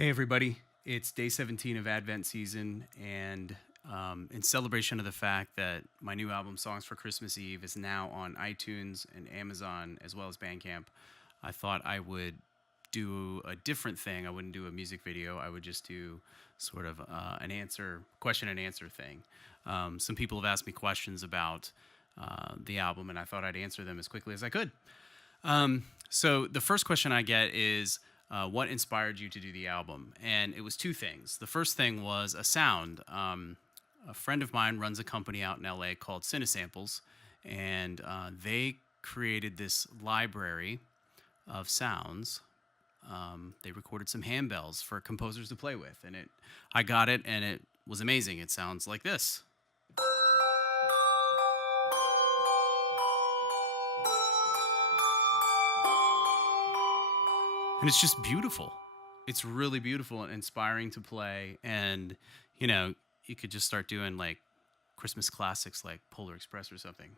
Hey, everybody. It's day 17 of Advent season, and in celebration of the fact that my new album, Songs for Christmas Eve, is now on iTunes and Amazon as well as Bandcamp, I thought I would do a different thing. I wouldn't do a music video, I would just do sort of an question and answer thing. Some people have asked me questions about the album, and I thought I'd answer them as quickly as I could. So the first question I get is, what inspired you to do the album? And it was two things. The first thing was a sound. A friend of mine runs a company out in LA called Cinesamples, and they created this library of sounds. They recorded some handbells for composers to play with, and I got it, and it was amazing. It sounds like this. And it's just beautiful. It's really beautiful and inspiring to play. And, you could just start doing like Christmas classics like Polar Express or something.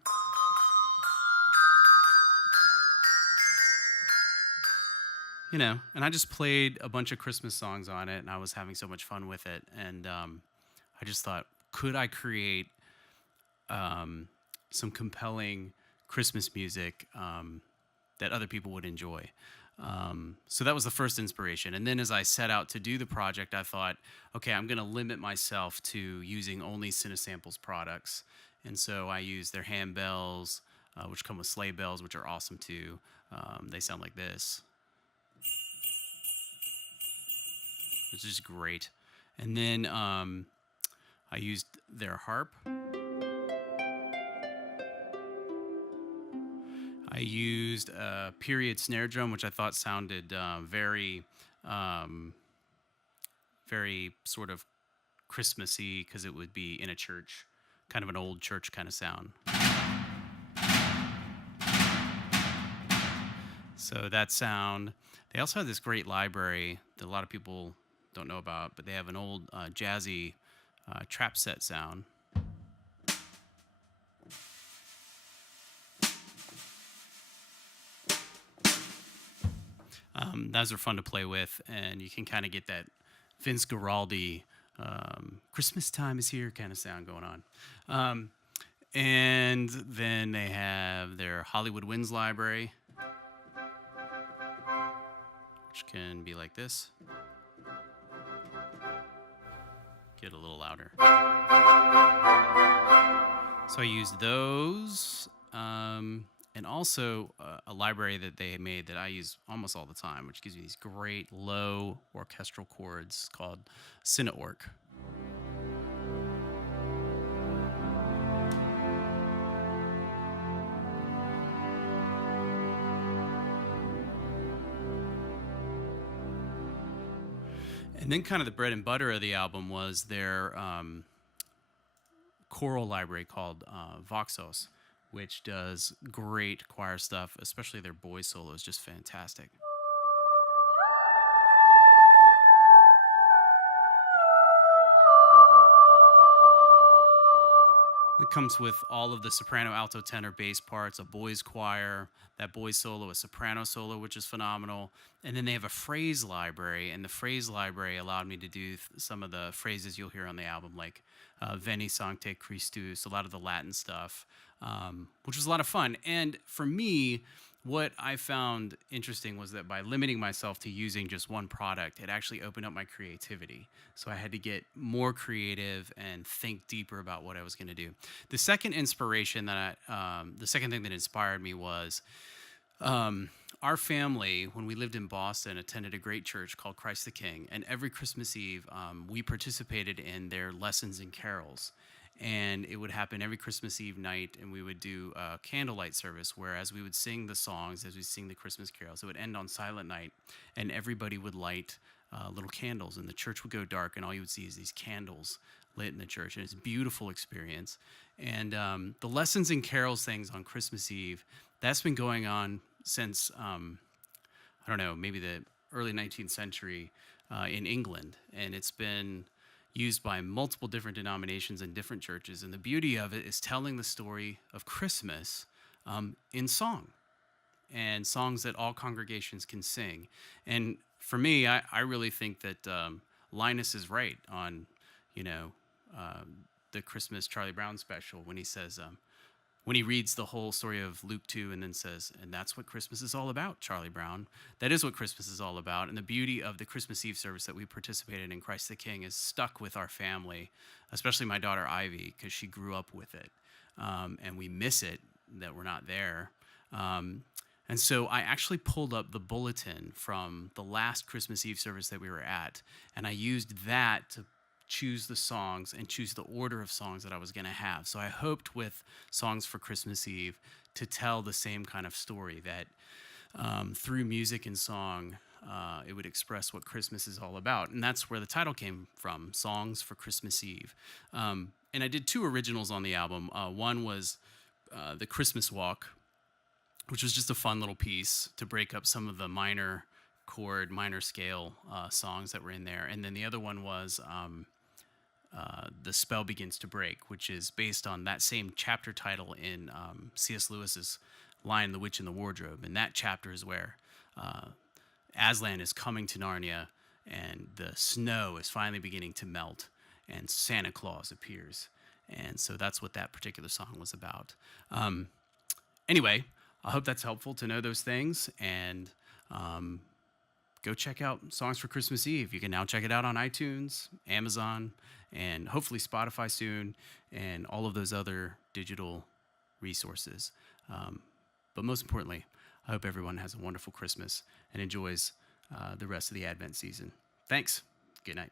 And I just played a bunch of Christmas songs on it, and I was having so much fun with it. And I just thought, could I create some compelling Christmas music that other people would enjoy? So that was the first inspiration. And then as I set out to do the project, I thought, okay, I'm going to limit myself to using only Cinesamples products. And so I used their handbells, which come with sleigh bells, which are awesome too. They sound like this, which is great. And then I used their harp. I used a period snare drum, which I thought sounded very sort of Christmassy, because it would be in a church, kind of an old church kind of sound. So that sound. They also have this great library that a lot of people don't know about, but they have an old jazzy trap set sound. Those are fun to play with, and you can kind of get that Vince Guaraldi, Christmas time is here kind of sound going on. And then they have their Hollywood Winds library, which can be like this. Get a little louder. So I used those. And also a library that they made that I use almost all the time, which gives me these great low orchestral chords called Cineorg. And then kind of the bread and butter of the album was their choral library called Voxos, which does great choir stuff, especially their boy solo is just fantastic. It comes with all of the soprano, alto, tenor, bass parts, a boys choir, that boys solo, a soprano solo, which is phenomenal. And then they have a phrase library, and the phrase library allowed me to do some of the phrases you'll hear on the album, like Veni Sancte Christus, a lot of the Latin stuff, which was a lot of fun. And for me, what I found interesting was that by limiting myself to using just one product, it actually opened up my creativity. So I had to get more creative and think deeper about what I was going to do. The second inspiration the second thing that inspired me was our family, when we lived in Boston, attended a great church called Christ the King. And every Christmas Eve, we participated in their lessons and carols. And it would happen every Christmas Eve night, and we would do a candlelight service, where as we would sing the songs, as we sing the Christmas carols, it would end on Silent Night, and everybody would light little candles, and the church would go dark, and all you would see is these candles lit in the church, and it's a beautiful experience. And the lessons and carols things on Christmas Eve, that's been going on since, I don't know, maybe the early 19th century in England, and it's been used by multiple different denominations and different churches. And the beauty of it is telling the story of Christmas in song. and songs that all congregations can sing. And for me, I really think that Linus is right on, you know, the Christmas Charlie Brown special when he says, when he reads the whole story of Luke 2 and then says, and that's what Christmas is all about, Charlie Brown. That is what Christmas is all about. And the beauty of the Christmas Eve service that we participated in Christ the King is stuck with our family, especially my daughter Ivy, because she grew up with it. And we miss it that we're not there. And so I actually pulled up the bulletin from the last Christmas Eve service that we were at, and I used that to choose the songs and choose the order of songs that I was going to have. So I hoped with Songs for Christmas Eve to tell the same kind of story, that through music and song, it would express what Christmas is all about. And that's where the title came from, Songs for Christmas Eve. And I did two originals on the album. One was The Christmas Walk, which was just a fun little piece to break up some of the minor chord, minor scale songs that were in there. And then the other one was The Spell Begins to Break, which is based on that same chapter title in C.S. Lewis's Lion, the Witch, and the Wardrobe. And that chapter is where Aslan is coming to Narnia, and the snow is finally beginning to melt, and Santa Claus appears. And so that's what that particular song was about. Anyway, I hope that's helpful to know those things, and go check out Songs for Christmas Eve. You can now check it out on iTunes, Amazon, and hopefully Spotify soon, and all of those other digital resources. But most importantly, I hope everyone has a wonderful Christmas and enjoys the rest of the Advent season. Thanks. Good night.